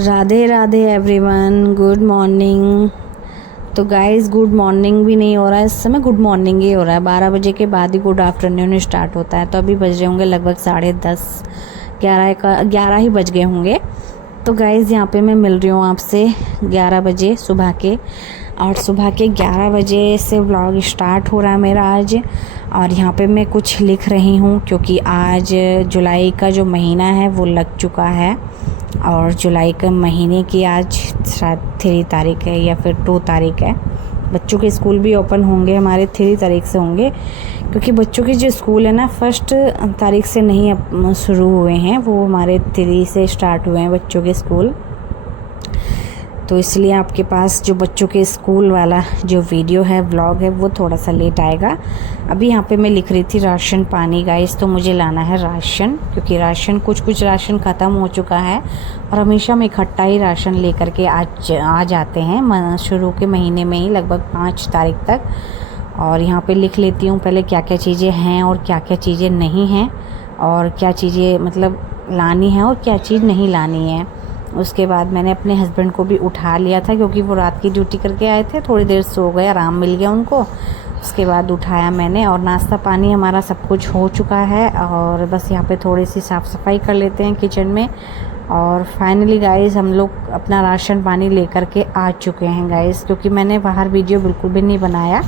Radhe Radhe everyone, good morning. तो guys good morning भी नहीं हो रहा है इस समय, गुड मॉर्निंग ही हो रहा है। 12 बजे के बाद ही गुड आफ्टरनून स्टार्ट होता है। तो अभी बज रहे होंगे लगभग 10:30, 11 ही बज गए होंगे। तो गाइस यहाँ पे मैं मिल रही हूँ आपसे 11 बजे सुबह के, और सुबह के 11 बजे से व्लॉग स्टार्ट हो रहा है मेरा आज। और यहाँ पे मैं कुछ लिख रही हूँ क्योंकि आज जुलाई का जो महीना है वो लग चुका है, और जुलाई के महीने की आज शायद 3 तारीख है या फिर 2 तारीख है। बच्चों के स्कूल भी ओपन होंगे हमारे 3 तारीख से होंगे, क्योंकि बच्चों के जो स्कूल है ना 1 तारीख से नहीं शुरू हुए हैं, वो हमारे 3 से स्टार्ट हुए हैं बच्चों के स्कूल। तो इसलिए आपके पास जो बच्चों के स्कूल वाला जो वीडियो है, व्लॉग है, वो थोड़ा सा लेट आएगा। अभी यहाँ पे मैं लिख रही थी राशन पानी गाइस, तो मुझे लाना है राशन, क्योंकि राशन कुछ राशन ख़त्म हो चुका है, और हमेशा हम इकट्ठा ही राशन लेकर के आ जाते हैं शुरू के महीने में ही, लगभग 5 तारीख तक। और यहाँ पे लिख लेती हूँ पहले क्या क्या चीज़ें हैं और क्या क्या चीज़ें नहीं हैं, और क्या चीज़ें मतलब लानी है और क्या चीज़ नहीं लानी है। उसके बाद मैंने अपने हस्बैंड को भी उठा लिया था, क्योंकि वो रात की ड्यूटी करके आए थे, थोड़ी देर सो गए, आराम मिल गया उनको। उसके बाद उठाया मैंने, और नाश्ता पानी हमारा सब कुछ हो चुका है। और बस यहाँ पे थोड़ी सी साफ़ सफाई कर लेते हैं किचन में। और फाइनली गाइस हम लोग अपना राशन पानी लेकर के आ चुके हैं गाइस, क्योंकि मैंने बाहर वीडियो बिल्कुल भी नहीं बनाया।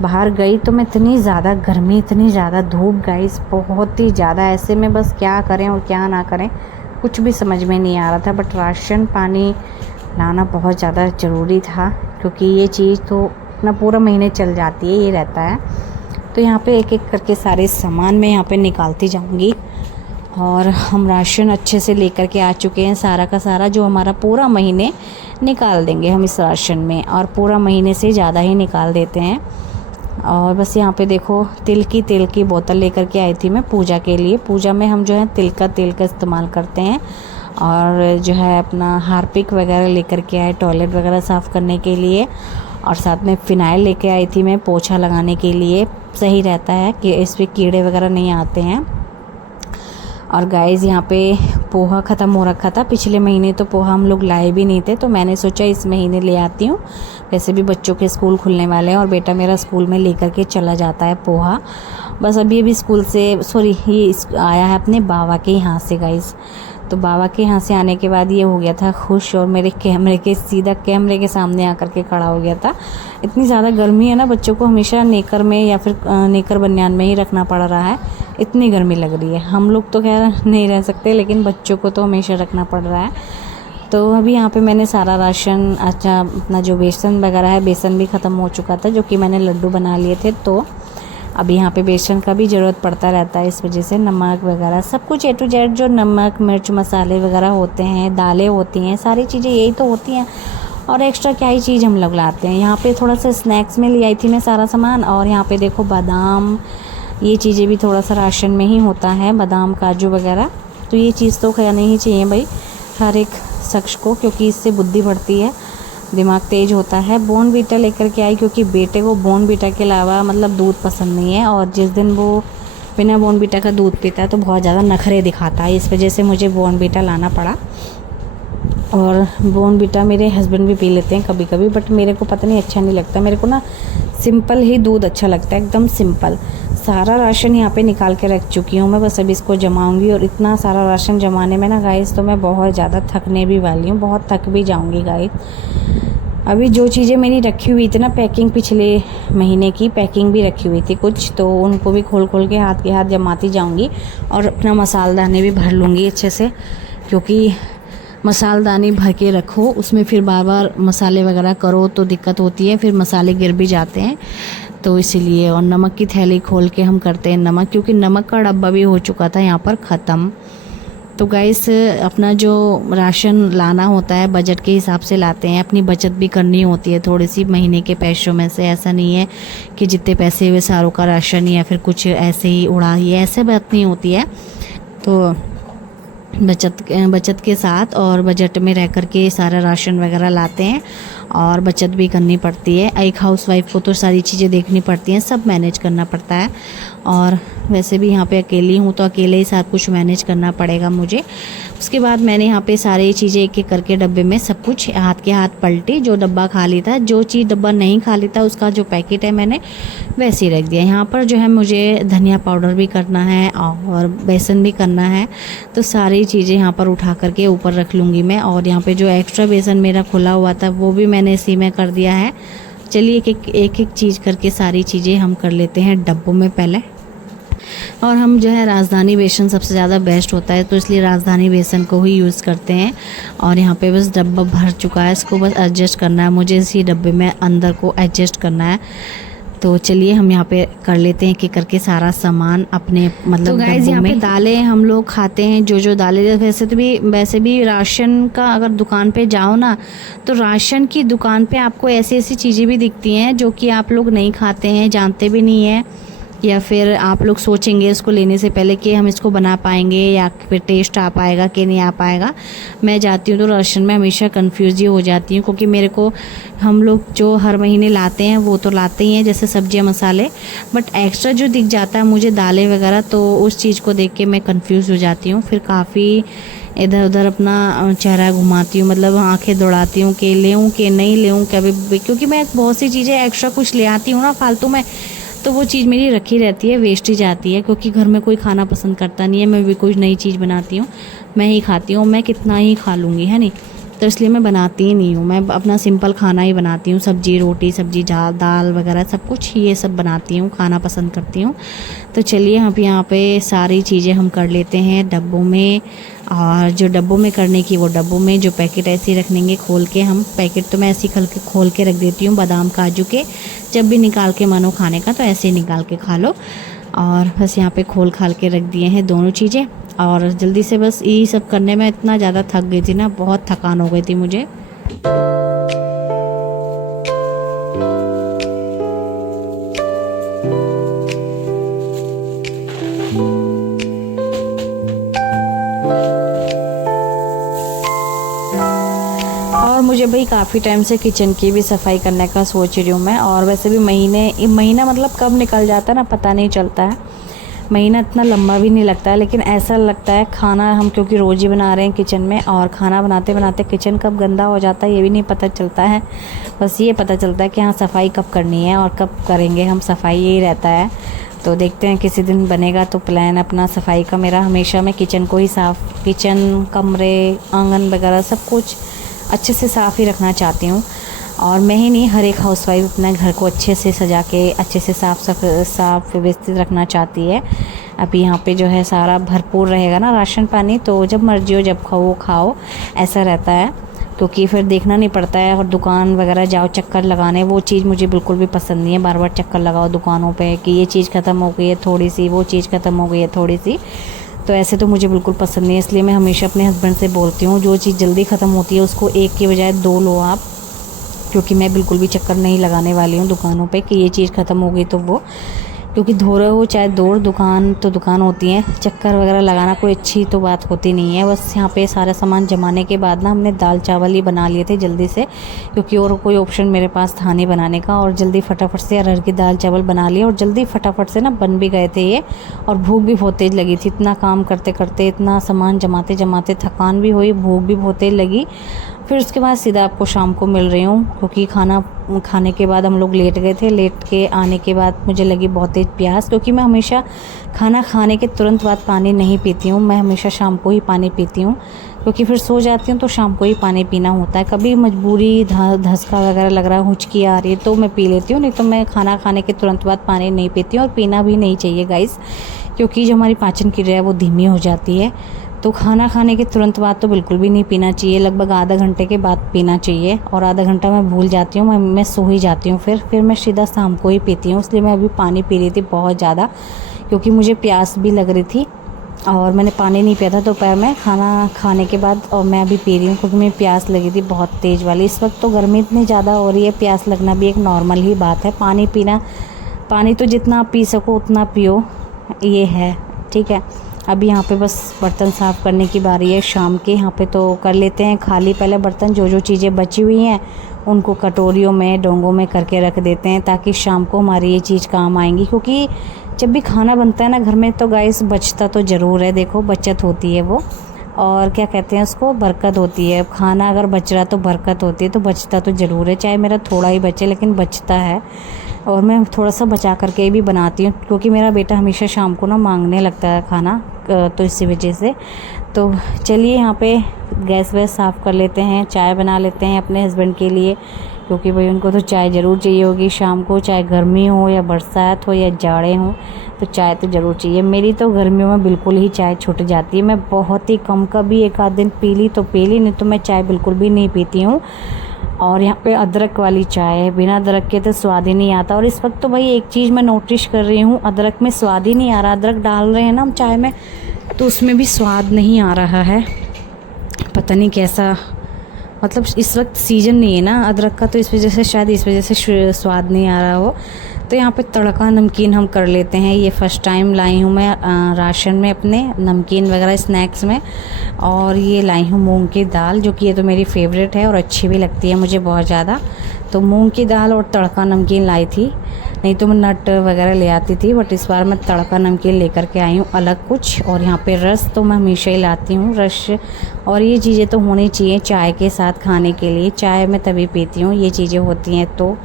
बाहर गई तो मैं इतनी ज़्यादा गर्मी, इतनी ज़्यादा धूप गाइस, बहुत ही ज़्यादा। ऐसे में बस क्या करें और क्या ना करें कुछ भी समझ में नहीं आ रहा था। बट राशन पानी लाना बहुत ज़्यादा ज़रूरी था, क्योंकि ये चीज़ तो अपना पूरा महीने चल जाती है, ये रहता है। तो यहाँ पे एक एक करके सारे सामान मैं यहाँ पे निकालती जाऊँगी। और हम राशन अच्छे से लेकर के आ चुके हैं, सारा का सारा जो हमारा पूरा महीने निकाल देंगे हम इस राशन में, और पूरा महीने से ज़्यादा ही निकाल देते हैं। और बस यहाँ पे देखो तिल की बोतल लेकर के आई थी मैं पूजा के लिए। पूजा में हम जो है तिल का इस्तेमाल करते हैं। और जो है अपना हार्पिक वगैरह लेकर के आए टॉयलेट वगैरह साफ़ करने के लिए, और साथ में फ़िनाइल लेके आई थी मैं पोछा लगाने के लिए, सही रहता है कि इस पर कीड़े वगैरह नहीं आते हैं। और गाइस यहाँ पे पोहा ख़त्म हो रखा था पिछले महीने, तो पोहा हम लोग लाए भी नहीं थे, तो मैंने सोचा इस महीने ले आती हूँ। वैसे भी बच्चों के स्कूल खुलने वाले हैं, और बेटा मेरा स्कूल में लेकर के चला जाता है पोहा। बस अभी स्कूल से ये आया है अपने बाबा के यहाँ से गाइस। तो बाबा के यहाँ से आने के बाद ये हो गया था खुश, और मेरे सीधा कैमरे के सामने आकर के खड़ा हो गया था। इतनी ज़्यादा गर्मी है ना, बच्चों को हमेशा नेकर में या फिर नेकर बनियान में ही रखना पड़ रहा है, इतनी गर्मी लग रही है। हम लोग तो खैर नहीं रह सकते, लेकिन बच्चों को तो हमेशा रखना पड़ रहा है। तो अभी यहाँ पे मैंने सारा राशन, अच्छा अपना जो बेसन वगैरह है, बेसन भी ख़त्म हो चुका था, जो कि मैंने लड्डू बना लिए थे। तो अभी यहाँ पे बेसन का भी ज़रूरत पड़ता रहता है, इस वजह से नमक वगैरह सब कुछ A to Z, जो नमक मिर्च मसाले वगैरह होते हैं, दालें होती हैं, सारी चीज़ें यही तो होती हैं। और एक्स्ट्रा क्या ही चीज़ हम लोग लाते हैं। यहाँ पे थोड़ा सा स्नैक्स में ले आई थी मैं सारा सामान। और यहाँ पे देखो बादाम, ये चीज़ें भी थोड़ा सा राशन में ही होता है, बादाम काजू वगैरह। तो ये चीज़ तो खाना ही चाहिए भाई हर एक शख्स को, क्योंकि इससे बुद्धि बढ़ती है, दिमाग तेज होता है। बॉर्नवीटा लेकर के आई, क्योंकि बेटे को बॉर्नवीटा के अलावा मतलब दूध पसंद नहीं है, और जिस दिन वो बिना बॉर्नवीटा का दूध पीता है तो बहुत ज़्यादा नखरे दिखाता है। इस वजह से मुझे बॉर्नवीटा लाना पड़ा। और बॉर्नवीटा मेरे हस्बैंड भी पी लेते हैं कभी कभी, बट मेरे को पता नहीं अच्छा नहीं लगता। मेरे को ना सिंपल ही दूध अच्छा लगता है, एकदम सिंपल। सारा राशन यहाँ पे निकाल के रख चुकी हूँ मैं, बस अभी इसको जमाऊँगी। और इतना सारा राशन जमाने में ना गाइस, तो मैं बहुत ज़्यादा थकने भी वाली हूँ, बहुत थक भी जाऊँगी गाइस। अभी जो चीज़ें मेरी रखी हुई थी ना पैकिंग, पिछले महीने की पैकिंग भी रखी हुई थी कुछ, तो उनको भी खोल के हाथ जमाती जाऊँगी। और अपना मसालदानी भी भर लूँगी अच्छे से, क्योंकि मसालदानी भर के रखो, उसमें फिर बार बार मसाले वगैरह करो तो दिक्कत होती है, फिर मसाले गिर भी जाते हैं, तो इसीलिए। और नमक की थैली खोल के हम करते हैं नमक, क्योंकि नमक का डब्बा भी हो चुका था यहाँ पर ख़त्म। तो गाइस अपना जो राशन लाना होता है बजट के हिसाब से लाते हैं, अपनी बचत भी करनी होती है थोड़ी सी महीने के पैसों में से। ऐसा नहीं है कि जितने पैसे हुए सारों का राशन या फिर कुछ ऐसे ही उड़ा ही, ऐसे बात नहीं होती है। तो बचत के साथ और बजट में रह कर के सारा राशन वगैरह लाते हैं और बचत भी करनी पड़ती है। एक हाउसवाइफ को तो सारी चीज़ें देखनी पड़ती हैं, सब मैनेज करना पड़ता है। और वैसे भी यहाँ पे अकेली हूँ तो अकेले ही साथ कुछ मैनेज करना पड़ेगा मुझे। उसके बाद मैंने यहाँ पे सारी चीज़ें एक एक करके डब्बे में सब कुछ हाथ के हाथ पलटी। जो डब्बा खाली था, जो चीज़ डब्बा नहीं खाली था उसका जो पैकेट है मैंने वैसे ही रख दिया। यहाँ पर जो है मुझे धनिया पाउडर भी करना है और बेसन भी करना है, तो सारी चीज़ें यहाँ पर उठा करके ऊपर रख लूँगी मैं। और यहाँ पे जो एक्स्ट्रा बेसन मेरा खुला हुआ था वो भी मैंने इसी में कर दिया है। चलिए एक एक चीज़ करके सारी चीज़ें हम कर लेते हैं डब्बों में पहले। और हम जो है राजधानी बेसन सबसे ज़्यादा बेस्ट होता है, तो इसलिए राजधानी बेसन को ही यूज़ करते हैं। और यहाँ पे बस डब्बा भर चुका है, इसको बस एडजस्ट करना है मुझे, इसी डब्बे में अंदर को एडजस्ट करना है। तो चलिए हम यहाँ पे कर लेते हैं कि करके सारा सामान अपने मतलब तो गाइस यहाँ पे दालें हम लोग खाते हैं, जो दालें वैसे भी राशन का अगर दुकान पे जाओ ना, तो राशन की दुकान पे आपको ऐसी ऐसी चीज़ें भी दिखती हैं जो कि आप लोग नहीं खाते हैं, जानते भी नहीं है, या फिर आप लोग सोचेंगे इसको लेने से पहले कि हम इसको बना पाएंगे या फिर टेस्ट आ पाएगा कि नहीं आ पाएगा। मैं जाती हूँ तो राशन में हमेशा कंफ्यूज ही हो जाती हूँ, क्योंकि मेरे को हम लोग जो हर महीने लाते हैं वो तो लाते ही हैं जैसे सब्जियाँ मसाले, बट एक्स्ट्रा जो दिख जाता है मुझे दालें वगैरह, तो उस चीज़ को देख के मैं कंफ्यूज हो जाती हूँ। फिर काफ़ी इधर उधर अपना चेहरा घुमाती हूँ, मतलब आंखें दौड़ाती हूँ कि लेऊँ कि नहीं लेऊँ कभी, क्योंकि मैं बहुत सी चीज़ें एक्स्ट्रा कुछ ले आती हूँ ना फालतू में, तो वो चीज़ मेरी रखी रहती है, वेस्ट ही जाती है, क्योंकि घर में कोई खाना पसंद करता नहीं है। मैं भी कोई नई चीज़ बनाती हूँ, मैं ही खाती हूँ, मैं कितना ही खा लूँगी, है नहीं, तो इसलिए मैं बनाती ही नहीं हूँ। मैं अपना सिंपल खाना ही बनाती हूँ, सब्जी रोटी सब्जी दाल वगैरह सब कुछ ये सब बनाती हूँ, खाना पसंद करती हूँ। तो चलिए हम यहाँ पे सारी चीज़ें हम कर लेते हैं डब्बों में। और जो डब्बों में करने की वो डब्बों में, जो पैकेट ऐसे ही रखेंगे खोल के, हम पैकेट तो मैं ऐसे ही खोल के रख देती हूँ बादाम काजू के, जब भी निकाल के मन हो खाने का तो ऐसे ही निकाल के खा लो। और बस यहाँ पे खोल खाल के रख दिए हैं दोनों चीज़ें। और जल्दी से बस यही सब करने में इतना ज़्यादा थक गई थी ना, बहुत थकान हो गई थी मुझे। और मुझे भाई काफ़ी टाइम से किचन की भी सफाई करने का सोच रही हूँ मैं। और वैसे भी महीना मतलब कब निकल जाता है ना पता नहीं चलता है, महीना इतना लंबा भी नहीं लगता है, लेकिन ऐसा लगता है खाना हम क्योंकि रोज़ ही बना रहे हैं किचन में, और खाना बनाते बनाते किचन कब गंदा हो जाता है ये भी नहीं पता चलता है। बस ये पता चलता है कि हाँ सफाई कब करनी है और कब करेंगे हम सफाई, यही रहता है। तो देखते हैं किसी दिन बनेगा तो प्लान अपना सफाई का मेरा। हमेशा मैं किचन को ही साफ़, किचन कमरे आंगन वगैरह सब कुछ अच्छे से साफ़ ही रखना चाहती हूँ। और मैं ही नहीं, हर एक हाउसवाइफ अपने घर को अच्छे से सजा के अच्छे से साफ़ व्यवस्थित रखना चाहती है। अभी यहाँ पे जो है सारा भरपूर रहेगा ना राशन पानी, तो जब मर्जी हो जब खाओ ऐसा रहता है, क्योंकि फिर देखना नहीं पड़ता है। और दुकान वगैरह जाओ चक्कर लगाने, वो चीज़ मुझे बिल्कुल भी पसंद नहीं है, बार बार चक्कर लगाओ दुकानों पे कि ये चीज़ ख़त्म हो गई है थोड़ी सी, वो चीज़ ख़त्म हो गई है थोड़ी सी, तो ऐसे तो मुझे बिल्कुल पसंद नहीं है। इसलिए मैं हमेशा अपने हस्बैंड से बोलती हूँ जो चीज़ जल्दी ख़त्म होती है उसको एक की बजाय दो लो आप, क्योंकि मैं बिल्कुल भी चक्कर नहीं लगाने वाली हूँ दुकानों पे कि ये चीज़ ख़त्म हो गई तो वो, क्योंकि धो रहे हो चाहे दौड़, दुकान तो दुकान होती है, चक्कर वगैरह लगाना कोई अच्छी तो बात होती नहीं है। बस यहाँ पे सारा सामान जमाने के बाद ना हमने दाल चावल ही बना लिए थे जल्दी से, क्योंकि और कोई ऑप्शन मेरे पास था नहीं बनाने का, और जल्दी फटाफट से अरहर की दाल चावल बना लिए और जल्दी फटाफट से ना बन भी गए थे ये। और भूख भी बहुत तेज़ लगी थी, इतना काम करते करते इतना सामान जमाते जमाते थकान भी हुई, भूख भी बहुत तेज़ लगी। फिर उसके बाद सीधा आपको शाम को मिल रही हूँ, क्योंकि खाना खाने के बाद हम लोग लेट गए थे, लेट के आने के बाद मुझे लगी बहुत तेज़ प्यास, क्योंकि मैं हमेशा खाना खाने के तुरंत बाद पानी नहीं पीती हूँ, मैं हमेशा शाम को ही पानी पीती हूँ, क्योंकि फिर सो जाती हूँ तो शाम को ही पानी पीना होता है। कभी मजबूरी धसका वगैरह लग रहा है, हुचकी आ रही है तो मैं पी लेती हूँ, नहीं तो मैं खाना खाने के तुरंत बाद पानी नहीं पीती हूँ। और पीना भी नहीं चाहिए गाइस, क्योंकि जो हमारी पाचन क्रिया है वो धीमी हो जाती है। तो खाना खाने के तुरंत बाद तो बिल्कुल भी नहीं पीना चाहिए, लगभग आधा घंटे के बाद पीना चाहिए। और आधा घंटा मैं भूल जाती हूँ, मैं सो ही जाती हूँ, फिर मैं सीधा शाम को ही पीती हूँ। इसलिए मैं अभी पानी पी रही थी बहुत ज़्यादा, क्योंकि मुझे प्यास भी लग रही थी और मैंने पानी नहीं पिया था दोपहर में खाना खाने के बाद, और मैं अभी पी रही हूँ क्योंकि मुझे प्यास लगी थी बहुत तेज़ वाली। इस वक्त तो गर्मी इतनी ज़्यादा हो रही है, प्यास लगना भी एक नॉर्मल ही बात है। पानी पीना, पानी तो जितना आप पी सको उतना पियो, ये है ठीक है। अभी यहाँ पे बस बर्तन साफ़ करने की बारी है शाम के। यहाँ पे तो कर लेते हैं खाली पहले बर्तन, जो जो चीज़ें बची हुई हैं उनको कटोरियों में डोंगों में करके रख देते हैं ताकि शाम को हमारी ये चीज़ काम आएंगी। क्योंकि जब भी खाना बनता है ना घर में तो गाइस बचता तो ज़रूर है, देखो बचत होती है वो, और क्या कहते हैं उसको, बरकत होती है। खाना अगर बच रहा तो बरकत होती है, तो बचता तो ज़रूर है, चाहे मेरा थोड़ा ही बचे लेकिन बचता है। और मैं थोड़ा सा बचा करके भी बनाती हूँ क्योंकि मेरा बेटा हमेशा शाम को ना मांगने लगता है खाना, तो इसी वजह से। तो चलिए यहाँ पे गैस वैस साफ़ कर लेते हैं, चाय बना लेते हैं अपने हस्बैंड के लिए, क्योंकि भाई उनको तो चाय ज़रूर चाहिए होगी शाम को, चाहे गर्मी हो या बरसात हो या जाड़े हो, तो चाय तो ज़रूर चाहिए। मेरी तो गर्मियों में बिल्कुल ही चाय छूट जाती है, मैं बहुत ही कम, कभी एक आध दिन पी ली तो पी ली, नहीं तो मैं चाय बिल्कुल भी नहीं पीती हूँ। और यहाँ पे अदरक वाली चाय है, बिना अदरक के तो स्वाद ही नहीं आता। और इस वक्त तो भाई एक चीज़ मैं नोटिस कर रही हूँ, अदरक में स्वाद ही नहीं आ रहा। अदरक डाल रहे हैं ना हम चाय में तो उसमें भी स्वाद नहीं आ रहा है, पता नहीं कैसा, मतलब इस वक्त सीज़न नहीं है ना अदरक का, तो इस वजह से शायद इस वजह से स्वाद नहीं आ रहा हो। तो यहाँ पे तड़का नमकीन हम कर लेते हैं। ये फ़र्स्ट टाइम लाई हूँ मैं राशन में अपने नमकीन वगैरह स्नैक्स में। और ये लाई हूँ मूंग की दाल, जो कि ये तो मेरी फेवरेट है और अच्छी भी लगती है मुझे बहुत ज़्यादा। तो मूंग की दाल और तड़का नमकीन लाई थी, नहीं तो मैं नट वगैरह ले आती थी, बट इस बार मैं तड़का नमकीन लेकर के आई हूँ अलग कुछ। और यहाँ पे रस तो मैं हमेशा ही लाती हूँ, रस और ये चीज़ें तो होनी चाहिए चाय के साथ खाने के लिए, चाय मैं तभी पीती हूँ ये चीज़ें होती हैं। तो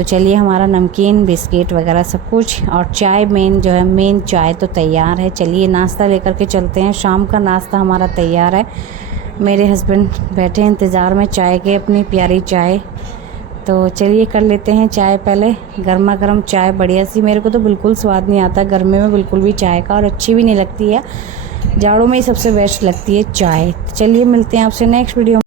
चलिए हमारा नमकीन बिस्किट वगैरह सब कुछ और चाय मेन जो है, मेन चाय तो तैयार है। चलिए नाश्ता लेकर के चलते हैं, शाम का नाश्ता हमारा तैयार है। मेरे हस्बैंड बैठे हैं इंतज़ार में चाय के, अपनी प्यारी चाय। तो चलिए कर लेते हैं चाय, पहले गर्मा गर्म चाय बढ़िया सी। मेरे को तो बिल्कुल स्वाद नहीं आता गर्मी में बिल्कुल भी चाय का, और अच्छी भी नहीं लगती है, जाड़ों में ही सबसे बेस्ट लगती है चाय। चलिए मिलते हैं आपसे नेक्स्ट वीडियो में।